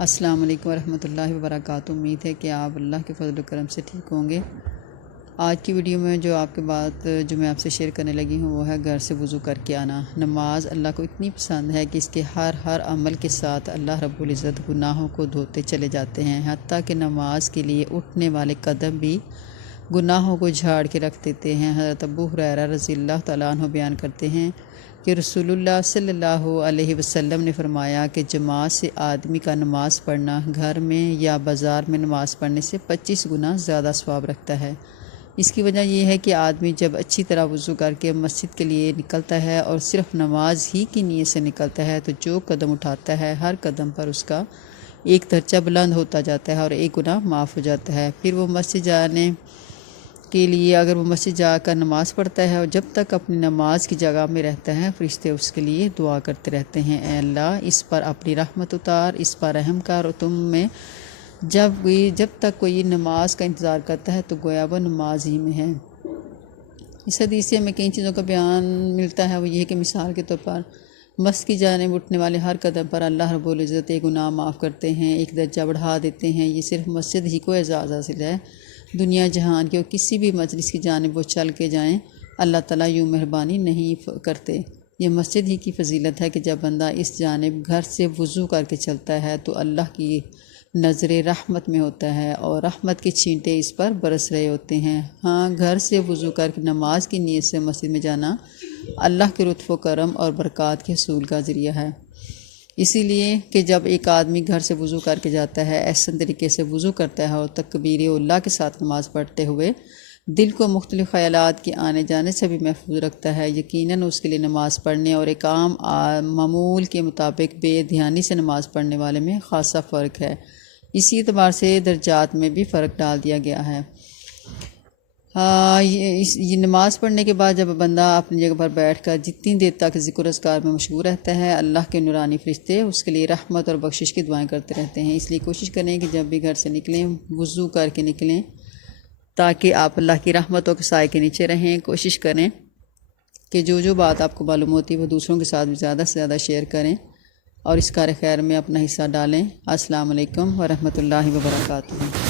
السلام علیکم ورحمۃ اللہ وبرکاتہ۔ امید ہے کہ آپ اللہ کے فضل و کرم سے ٹھیک ہوں گے۔ آج کی ویڈیو میں جو میں آپ سے شیئر کرنے لگی ہوں وہ ہے گھر سے وضو کر کے آنا۔ نماز اللہ کو اتنی پسند ہے کہ اس کے ہر عمل کے ساتھ اللہ رب العزت گناہوں کو دھوتے چلے جاتے ہیں، حتیٰ کہ نماز کے لیے اٹھنے والے قدم بھی گناہوں کو جھاڑ کے رکھ دیتے ہیں۔ حضرت ابو ہریرہ رضی اللہ تعالیٰ عنہ بیان کرتے ہیں کہ رسول اللہ صلی اللہ علیہ وسلم نے فرمایا کہ جماعت سے آدمی کا نماز پڑھنا گھر میں یا بازار میں نماز پڑھنے سے 25 گنا زیادہ ثواب رکھتا ہے۔ اس کی وجہ یہ ہے کہ آدمی جب اچھی طرح وضو کر کے مسجد کے لیے نکلتا ہے اور صرف نماز ہی کی نیت سے نکلتا ہے تو جو قدم اٹھاتا ہے ہر قدم پر اس کا ایک درجہ بلند ہوتا جاتا ہے اور ایک گناہ معاف ہو جاتا ہے۔ پھر وہ مسجد جانے کے لیے اگر وہ مسجد جا کر نماز پڑھتا ہے اور جب تک اپنی نماز کی جگہ میں رہتا ہے فرشتے اس کے لیے دعا کرتے رہتے ہیں، اے اللہ اس پر اپنی رحمت اتار، اس پر رحم کر، اور تم میں جب تک کوئی نماز کا انتظار کرتا ہے تو گویا وہ نماز ہی میں ہے۔ اس حدیث سے ہمیں کئی چیزوں کا بیان ملتا ہے، وہ یہ ہے کہ مثال کے طور پر مسجد کی جانب اٹھنے والے ہر قدم پر اللہ رب العزت ایک گناہ معاف کرتے ہیں، ایک درجہ بڑھا دیتے ہیں۔ یہ صرف مسجد ہی کو اعزاز حاصل ہے، دنیا جہان کے اور کسی بھی مجلس کی جانب وہ چل کے جائیں اللہ تعالیٰ یوں مہربانی نہیں کرتے۔ یہ مسجد ہی کی فضیلت ہے کہ جب بندہ اس جانب گھر سے وضو کر کے چلتا ہے تو اللہ کی نظر رحمت میں ہوتا ہے اور رحمت کے چھینٹے اس پر برس رہے ہوتے ہیں۔ ہاں، گھر سے وضو کر کے نماز کی نیت سے مسجد میں جانا اللہ کے لطف و کرم اور برکات کے حصول کا ذریعہ ہے۔ اسی لیے کہ جب ایک آدمی گھر سے وضو کر کے جاتا ہے، احسن طریقے سے وضو کرتا ہے اور تکبیر اللہ کے ساتھ نماز پڑھتے ہوئے دل کو مختلف خیالات کے آنے جانے سے بھی محفوظ رکھتا ہے، یقیناً اس کے لیے نماز پڑھنے اور ایک عام معمول کے مطابق بے دھیانی سے نماز پڑھنے والے میں خاصا فرق ہے۔ اسی اعتبار سے درجات میں بھی فرق ڈال دیا گیا ہے۔ یہ نماز پڑھنے کے بعد جب بندہ اپنی جگہ پر بیٹھ کر جتنی دیر تک ذکر اذکار میں مشغول رہتا ہے، اللہ کے نورانی فرشتے اس کے لیے رحمت اور بخشش کی دعائیں کرتے رہتے ہیں۔ اس لیے کوشش کریں کہ جب بھی گھر سے نکلیں وضو کر کے نکلیں تاکہ آپ اللہ کی رحمتوں کے سائے کے نیچے رہیں۔ کوشش کریں کہ جو بات آپ کو معلوم ہوتی ہے وہ دوسروں کے ساتھ بھی زیادہ سے زیادہ شیئر کریں اور اس کار خیر میں اپنا حصہ ڈالیں۔ السلام علیکم ورحمۃ اللہ وبرکاتہ۔